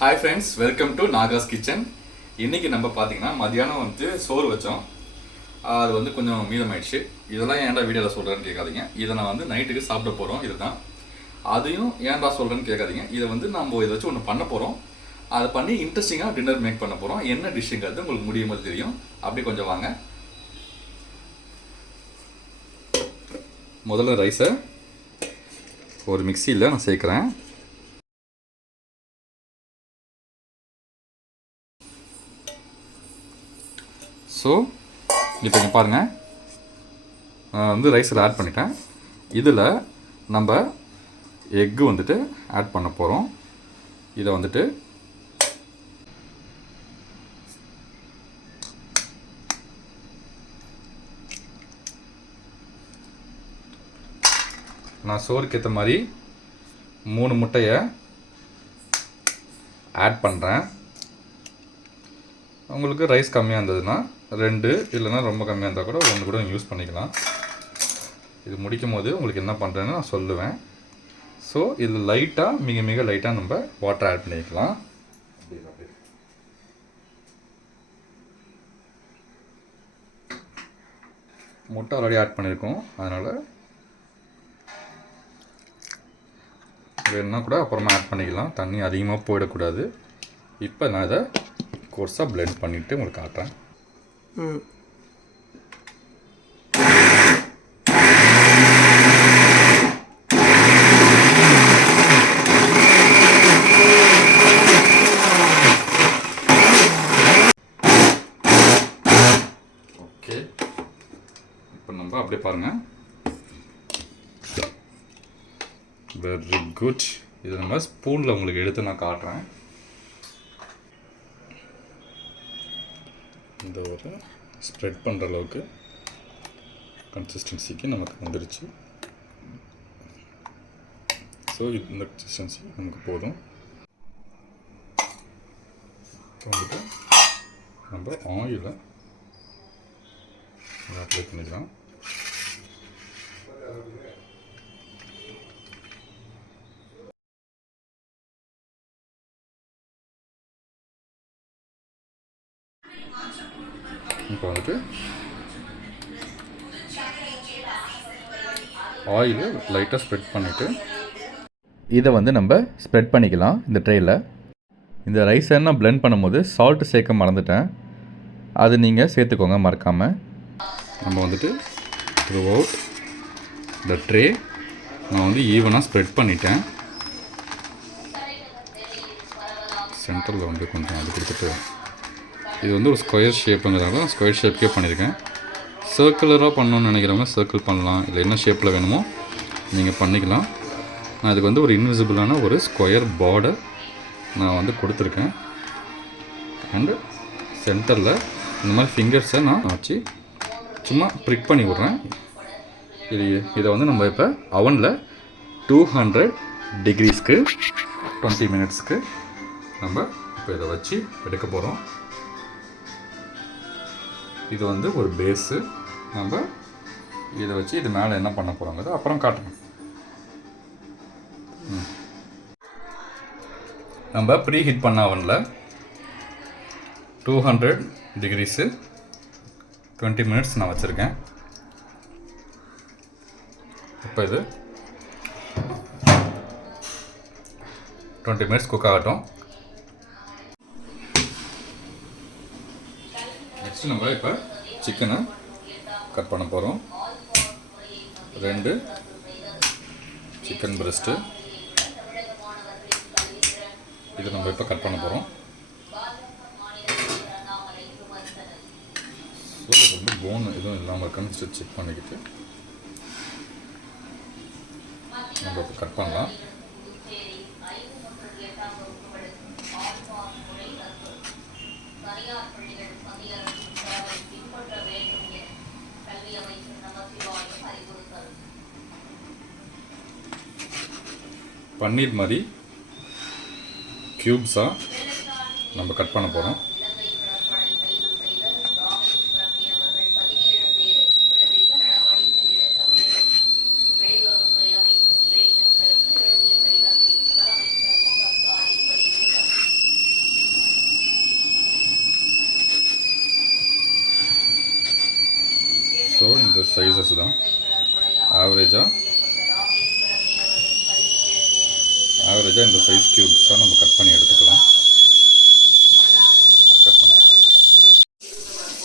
Hi friends, welcome to Nahash kitchen. இன்றைக்கி நம்ம பார்த்தீங்கன்னா மதியானம் வந்து சோறு வச்சோம். அது வந்து கொஞ்சம் மீதமாயிடுச்சு. இதெல்லாம் ஏன்டா வீடியோவில் சொல்கிறேன்னு கேட்காதீங்க. இதை நான் வந்து நைட்டுக்கு சாப்பிட போகிறோம். இதுதான் அதையும் ஏன்டா சொல்கிறேன்னு கேட்காதீங்க. இதை வந்து நம்ம இதை வச்சு ஒன்று பண்ண போகிறோம். அதை பண்ணி இன்ட்ரெஸ்டிங்காக டின்னர் மேக் பண்ண போகிறோம். என்ன டிஷ்ஷுங்கிறது உங்களுக்கு முடியும் போது தெரியும். அப்படி கொஞ்சம் வாங்க. முதல்ல ரைஸை ஒரு மிக்சியில் நான் சேர்க்குறேன். ஸோ இப்போ இங்கே பாருங்கள், நான் வந்து ரைஸில் ஆட் பண்ணிட்டேன். இதில் நம்ம எக்கு வந்துட்டு ஆட் பண்ண போகிறோம். இதை வந்துட்டு நான் சோறுக்கு ஏற்ற மாதிரி 3 முட்டையை ஆட் பண்ணுறேன். உங்களுக்கு ரைஸ் கம்மியாக இருந்ததுன்னா 2, இல்லைன்னா ரொம்ப கம்மியாக இருந்தால் கூட 1 கூட யூஸ் பண்ணிக்கலாம். இது முடிக்கும் போது உங்களுக்கு என்ன பண்ணுறேன்னு நான் சொல்லுவேன். ஸோ இது லைட்டாக மிக மிக லைட்டாக நம்ம வாட்டர் ஆட் பண்ணிக்கலாம். முட்டை ஆல்ரெடி ஆட் பண்ணியிருக்கோம், அதனால் வேணுன்னா கூட அப்புறமா ஆட் பண்ணிக்கலாம். தண்ணி அதிகமாக போயிடக்கூடாது. இப்போ நான் இதை கோர்ஸாக பிளெண்ட் பண்ணிவிட்டு உங்களுக்கு காட்டுறேன். ஓகே, இப்போ நம்ம அப்படியே பாருங்கள். Very good. இது நம்ம ஸ்பூனில் உங்களுக்கு எடுத்து நான் காட்டுறேன். இந்த ஒரு ஸ்ப்ரெட் பண்ணுற அளவுக்கு கன்சிஸ்டன்சிக்கு நமக்கு வந்துடுச்சு. ஸோ இந்த கன்சிஸ்டன்சி நமக்கு போதும். வந்துட்டு நம்ம ஆயிலை அப்ளை பண்ணிக்கலாம். இப்போ வந்துட்டு ஆயிலை லைட்டாக ஸ்ப்ரெட் பண்ணிவிட்டு இதை வந்து நம்ம ஸ்ப்ரெட் பண்ணிக்கலாம் இந்த ட்ரேயில். இந்த ரைஸை நான் பிளெண்ட் பண்ணும்போது சால்ட்டு சேர்க்க மறந்துட்டேன். அது நீங்கள் சேர்த்துக்கோங்க மறக்காமல். நம்ம வந்துட்டு த்ரூ அவுட் இந்த ட்ரே நான் வந்து ஈவனாக ஸ்ப்ரெட் பண்ணிட்டேன். சென்டரில் வந்து கொஞ்சம் அது கொடுத்துட்டு, இது வந்து ஒரு ஸ்கொயர் ஷேப்புங்கிறதால ஸ்கொயர் ஷேப்புக்கே பண்ணியிருக்கேன். சர்க்குலராக பண்ணணுன்னு நினைக்கிறவங்க சர்க்கிள் பண்ணலாம், இல்லை என்ன ஷேப்பில் வேணுமோ நீங்கள் பண்ணிக்கலாம். நான் அதுக்கு வந்து ஒரு இன்விசிபிளான ஒரு ஸ்கொயர் பார்டர் நான் வந்து கொடுத்துருக்கேன். அண்டு சென்டரில் இந்த மாதிரி ஃபிங்கர்ஸை நான் வச்சு சும்மா ப்ரிக் பண்ணி விட்றேன். இதை வந்து நம்ம இப்போ அவனில் 200 டிகிரிஸ்க்கு 20 மினிட்ஸ்க்கு நம்ம இப்போ இதை வச்சு எடுக்க போகிறோம். இது வந்து ஒரு பேஸு. நம்ம இதை வச்சு இது மேலே என்ன பண்ண போகிறோங்கிறது அப்புறம் காட்டுறோம். நம்ம ப்ரீ ஹீட் பண்ண அவனில் 200 டிகிரிஸு 20 மினிட்ஸ் நான் வச்சுருக்கேன். இப்போ இது 20 மினிட்ஸ் குக் ஆகட்டும். நெக்ஸ்ட்டு நம்ம இப்போ சிக்கனை கட் பண்ண போகிறோம். 2 சிக்கன் பிரஸ்ட்டு இது நம்ம இப்போ கட் பண்ண போகிறோம். ஸோ ரொம்ப போன் எதுவும் இல்லாமல் இருக்கான்னு செக் பண்ணிக்கிட்டு நம்ம இப்போ கட் பண்ணலாம். பன்னீர் மாதிரி க்யூப்ஸாக நம்ம கட் பண்ண போகிறோம். சைஸஸ் தான். ஆவரேஜாக இந்த சைஸ் க்யூப்ஸாக நம்ம கட் பண்ணி எடுத்துக்கலாம். கட் பண்ண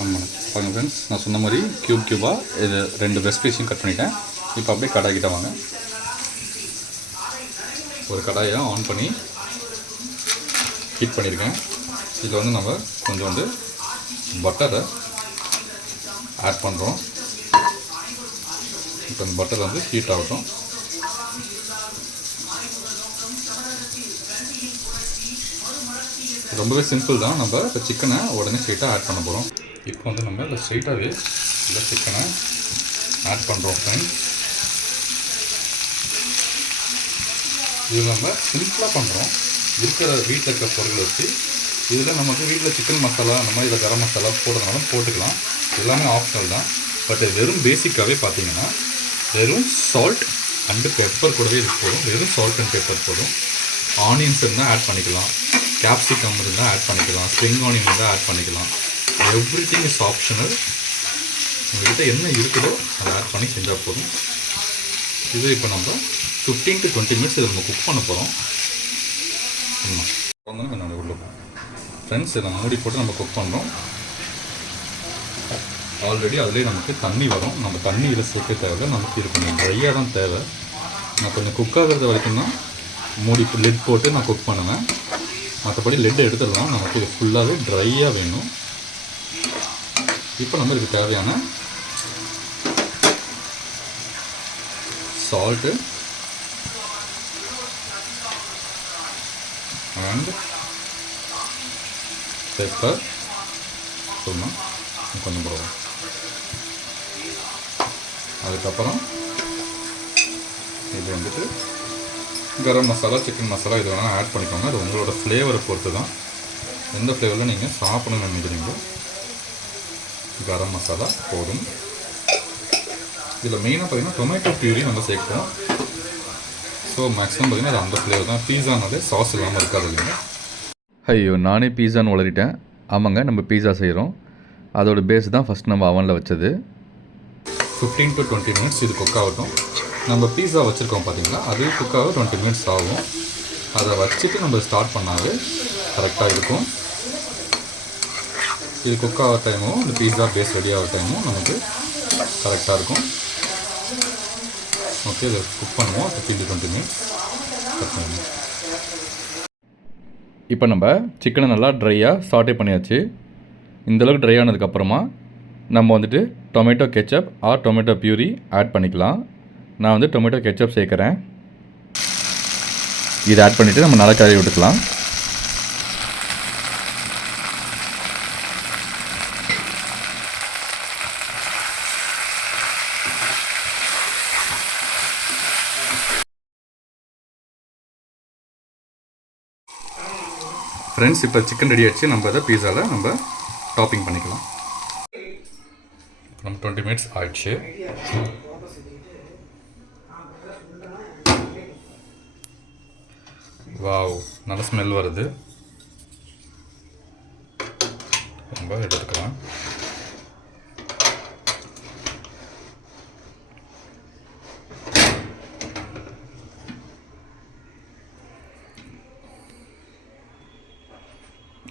ஆமாம் பாருங்கள் ஃப்ரெண்ட்ஸ், நான் சொன்ன மாதிரி க்யூபாக இது 2 பிரெஸ்ட் பீஸையும் கட் பண்ணிட்டேன். இப்போ அப்படியே கடாய்கிட்ட வாங்க. ஒரு கடாயை ஆன் பண்ணி ஹீட் பண்ணியிருக்கேன். இதில் வந்து நம்ம கொஞ்சோண்டு பட்டரை ஆட் பண்ணுறோம். இப்போ இந்த பட்டர் வந்து ஹீட் ஆகட்டும். ரொம்பவே சிம்பிள் தான். நம்ம இப்போ சிக்கனை உடனே ஸ்ட்ரைட்டாக ஆட் பண்ண போகிறோம். இப்போ வந்து நம்ம இந்த ஸ்ட்ரைட்டாகவே இந்த சிக்கனை ஆட் பண்ணுறோம் ஃப்ரெண்ட்ஸ். இது நம்ம சிம்பிளாக பண்ணுறோம். வீட்டில் இருக்கிற பொருள் வச்சு. இதில் நமக்கு வீட்டில் சிக்கன் மசாலா அந்த மாதிரி இதில் கரம் மசாலா போடுறதுனாலும் போட்டுக்கலாம். எல்லாமே ஆப்ஷனல் தான். பட் வெறும் பேசிக்காகவே பார்த்தீங்கன்னா வெறும் சால்ட் அண்டு பெப்பர் கூடவே இது போதும். வெறும் சால்ட் அண்ட் பெப்பர் போதும். ஆனியன்ஸ் இருந்தால் ஆட் பண்ணிக்கலாம், கேப்சிகம் இருந்தால் ஆட் பண்ணிக்கலாம், ஸ்ப்ரிங் ஆனியன் இருந்தால் ஆட் பண்ணிக்கலாம். Everything is optional. உங்கள்கிட்ட என்ன இருக்குதோ அதை ஆட் பண்ணி செஞ்சால் போதும். இது இப்போ நம்ம 15 to 20 minutes இதை நம்ம குக் பண்ண போகிறோம். ஆமாம் என்னோட உள்ள ஃப்ரெண்ட்ஸ், இதை மூடி போட்டு நம்ம குக் பண்ணுறோம். ஆல்ரெடி அதிலே நமக்கு தண்ணி வரும். நம்ம தண்ணி இதில் சேர்க்க தேவை. நமக்கு இது கொஞ்சம் ட்ரையாக தான் தேவை. நான் கொஞ்சம் குக் ஆகிறது வரைக்கும் தான் மூடி லெட் போட்டு நான் குக் பண்ணுவேன். மற்றபடி லெட் எடுத்துடலாம். நமக்கு இது ஃபுல்லாகவே ட்ரையாக வேணும். இப்போ நம்ம இதுக்கு தேவையான சால்ட்டு அண்ட் பெப்பர் சொல்லணும் கொஞ்சம் போடுவோம். அதுக்கப்புறம் இது வந்துட்டு கரம் மசாலா, சிக்கன் மசாலா இது வேணால் ஆட் பண்ணிக்கோங்க. அது உங்களோட ஃப்ளேவரை பொறுத்து தான். எந்த ஃப்ளேவரில் நீங்கள் சாப்பிடணும்னு நினைக்கிறீங்களோ கரம் மசாலா போதும். இதில் மெயினாக பார்த்திங்கன்னா டொமேட்டோ பியூரி நம்ம சேர்க்குறோம். ஸோ மேக்ஸிமம் பார்த்திங்கன்னா அது அந்த ஃப்ளேவர் தான். பீஸானாலே சாஸ் இல்லாமல் இருக்காது இல்லைங்க. ஐயோ, நானே பீஸான்னு உளறிட்டேன். ஆமாங்க, நம்ம பீஸா செய்கிறோம். அதோட பேஸ் தான் ஃபஸ்ட் நம்ம அவனில் வச்சது. 15 to 20 minutes இது குக் ஆகட்டும். நம்ம பீஸா வச்சுருக்கோம் பார்த்திங்களா, அது குக்காக 20 minutes ஆகும். அதை வச்சுட்டு நம்ம ஸ்டார்ட் பண்ணாவே கரெக்டாக இருக்கும். இது குக் ஆகிற டைமும் இந்த பீஸா பேஸ் ரெடி ஆகிற டைமும் நமக்கு கரெக்டாக இருக்கும். ஓகே, இதை குக் பண்ணுவோம் 15 to 20 minutes. கட் பண்ணுவோம். இப்போ நம்ம சிக்கனை நல்லா ட்ரையாக சாட்டே பண்ணியாச்சு. இந்தளவுக்கு ட்ரை ஆனதுக்கப்புறமா நம்ம வந்துட்டு tomato ketchup or tomato puree add பண்ணிக்கலாம். நான் வந்து டொமேட்டோ கெச்சப் சேர்க்குறேன். இதை ஆட் பண்ணிவிட்டு நம்ம நல்லா கழுவி விட்டுக்கலாம். ஃப்ரெண்ட்ஸ், இப்போ சிக்கன் ரெடி ஆகிடுச்சு. நம்ம அதை பீஸாவில் நம்ம டாப்பிங் பண்ணிக்கலாம். நம்ம 20 minutes ஆயிடுச்சு. வாவ், நல்ல ஸ்மெல் வருது. ரொம்ப எடுத்துக்கலாம்.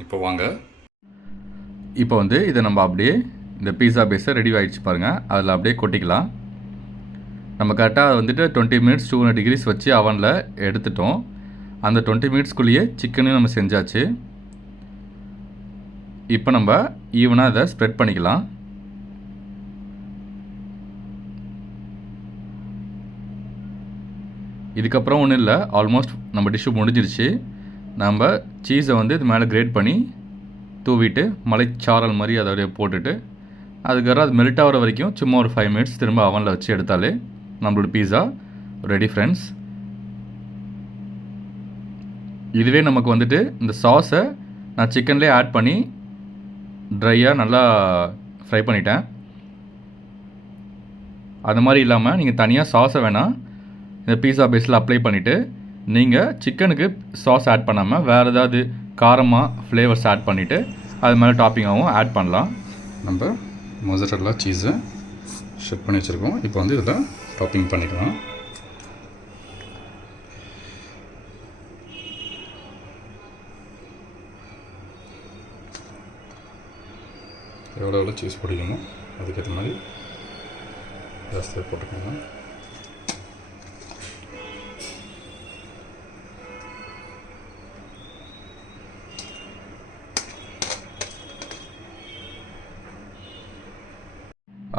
இப்போ வாங்க, இப்போ வந்து இதை நம்ம அப்படியே இந்த பீஸா பேஸை ரெடி ஆகிடுச்சு பாருங்கள். அதில் அப்படியே கொட்டிக்கலாம். நம்ம கரெக்டாக வந்துட்டு 20 minutes 200 degrees வச்சு அவனில் எடுத்துட்டோம். அந்த 20 minutesக்குள்ளேயே சிக்கனும் நம்ம செஞ்சாச்சு. இப்போ நம்ம ஈவனாக இதை ஸ்ப்ரெட் பண்ணிக்கலாம். இதுக்கப்புறம் ஒன்றும் இல்லை, ஆல்மோஸ்ட் நம்ம டிஷ்ஷு முடிஞ்சிருச்சு. நம்ம சீஸை வந்து இது மேலே கிரேட் பண்ணி தூவிட்டு மலைச்சாரல் மாதிரி அதை போட்டுட்டு அதுக்கப்புறம் அது மெல்ட் ஆகிற வரைக்கும் சும்மா ஒரு 5 minutes திரும்ப அவனில் வச்சு எடுத்தாலே நம்மளோட பீஸா ரெடி ஃப்ரெண்ட்ஸ். இதுவே நமக்கு வந்துட்டு இந்த சாஸை நான் சிக்கன்லேயே ஆட் பண்ணி ட்ரையாக நல்லா ஃப்ரை பண்ணிட்டேன். அது மாதிரி இல்லாமல் நீங்கள் தனியாக சாஸை வேணால் இந்த பீஸா பேஸில் அப்ளை பண்ணிவிட்டு நீங்கள் சிக்கனுக்கு சாஸ் ஆட் பண்ணாமல் வேறு ஏதாவது காரமாக ஃப்ளேவர்ஸ் ஆட் பண்ணிவிட்டு அது மேலே டாப்பிங்காகவும் ஆட் பண்ணலாம். நம்ம மொசரெல்லா சீஸை செட் பண்ணி வச்சுருக்கோம். இப்போ வந்து இதில் டாப்பிங் பண்ணிக்கலாம். எவ்வளோ சீஸ் பிடிக்குமோ அதுக்கேற்ற மாதிரி ஜாஸ்தியாக போட்டுக்கோங்க.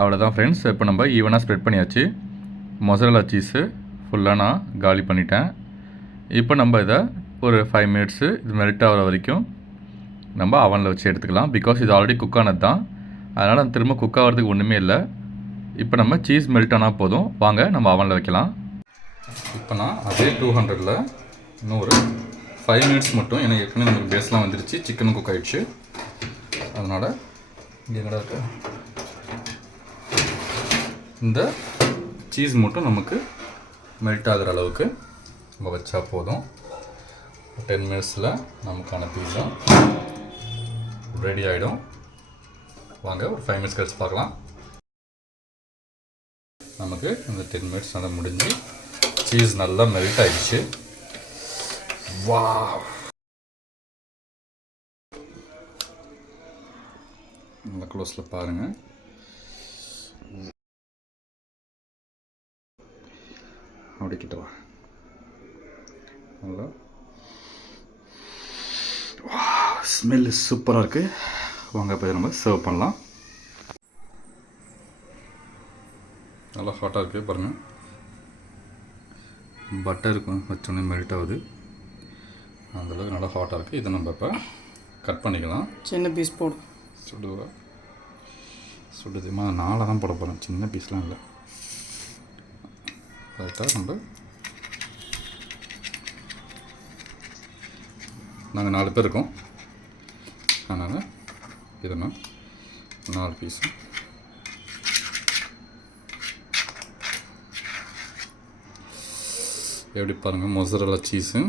அவ்வளோதான் ஃப்ரெண்ட்ஸ். இப்போ நம்ம ஈவனாக ஸ்ப்ரெட் பண்ணியாச்சு. மொசரலா சீஸு ஃபுல்லாக நான் காலி பண்ணிட்டேன். இப்போ நம்ம இதை ஒரு 5 மினிட்ஸு இது மெல்ட் ஆகிற வரைக்கும் நம்ம அவனில் வச்சு எடுத்துக்கலாம். பிகாஸ் இது ஆல்ரெடி குக் ஆனது தான், அதனால் திரும்ப குக் ஆகிறதுக்கு ஒன்றுமே இல்லை. இப்போ நம்ம சீஸ் மெல்ட் ஆனால் போதும். வாங்க நம்ம அவனில் வைக்கலாம். இப்போ நான் அதே 200ல் இன்னும் ஒரு 5 மினிட்ஸ் மட்டும், ஏன்னா ஏற்கனவே நமக்கு பேஸ்லாம் வந்துருச்சு, சிக்கனும் குக் ஆகிடுச்சு. அதனால் இங்கே எங்கடா இருக்கு, இந்த சீஸ் மட்டும் நமக்கு மெல்ட் ஆகிற அளவுக்கு நம்ம வச்சா போதும். 10 மினிட்ஸில் நமக்கான பீஸா ரெடி ஆகிடும். வாங்க ஒரு 5 மினிட்ஸ் கழிச்சு பார்க்கலாம். நமக்கு இந்த 10 மினிட்ஸ் நல்லா முடிஞ்சு சீஸ் நல்லா மெல்ட் ஆகிடுச்சு. வாவ், நல்லா க்ளோஸில் பாருங்கள். அப்படி கிட்ட வா, நல்லா ஸ்மெல்லு சூப்பராக இருக்குது. வாங்க இப்போ நம்ம சர்வ் பண்ணலாம். நல்லா ஹாட்டாக இருக்குது பாருங்கள். பட்டர் இருக்கும் வச்சோன்னே மெல்ட் ஆகுது, அந்தளவுக்கு நல்லா ஹாட்டாக இருக்குது. இதை நம்ம இப்போ கட் பண்ணிக்கலாம். சின்ன பீஸ் போடு. சுடுதுமா, 4 தான் போட போகிறேன், சின்ன பீஸ்லாம் இல்லை. கரெக்டாக நம்ம நாங்கள் 4 பேர் இருக்கோம், அதனால் இதை நான் 4 பீஸு எப்படி பாருங்கள். மொசரலா சீஸு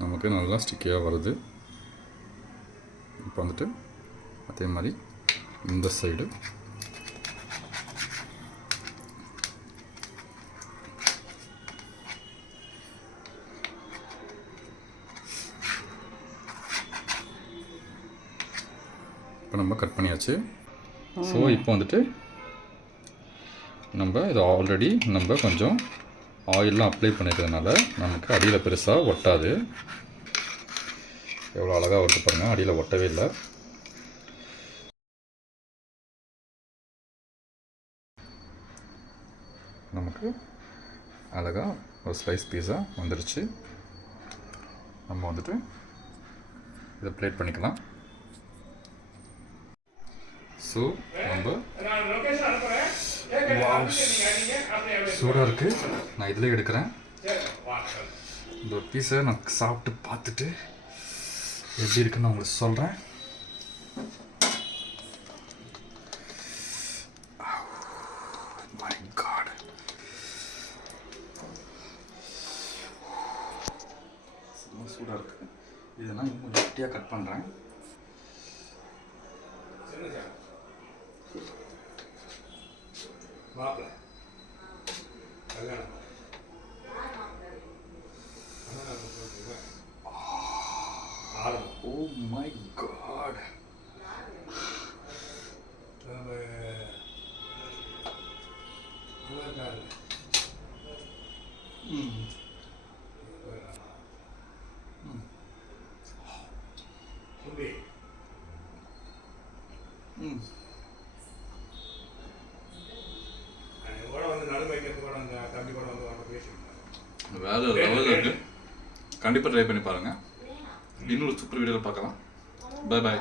நமக்கு நல்லா ஸ்டிக்கியாக வருது. இப்போ வந்துட்டு அதே மாதிரி இந்த சைடு இப்போ நம்ம கட் பண்ணியாச்சு. ஸோ இப்போ வந்துட்டு நம்ம இது ஆல்ரெடி நம்ம கொஞ்சம் ஆயிலெலாம் அப்ளை பண்ணிக்கிறதுனால நமக்கு அடியில் பெருசாக ஒட்டாது. எவ்வளோ அழகாக வருது பாருங்கள், அடியில் ஒட்டவே இல்லை. நமக்கு அழகாக ஒரு ஸ்லைஸ் பீஸா வந்துருச்சு. நம்ம வந்துட்டு இதை பிளேட் பண்ணிக்கலாம். ஸோ நம்ம சூடாக இருக்குது, நான் இதில் எடுக்கிறேன். இந்த ஒரு பீஸை நான் சாப்பிட்டு பார்த்துட்டு எப்படி இருக்குன்னு நான் உங்களுக்கு சொல்கிறேன். மை காட், செம்ம சூடாக இருக்குது. இதை நான் இன்னும் கொஞ்சம் கட்டியாக கட் பண்ணுறேன். Oh my God. வேறு லெவலில் இருக்குது. கண்டிப்பாக ட்ரை பண்ணி பாருங்கள். இன்னொரு சூப்பர் வீடியோவில் பார்க்கலாம். Bye bye.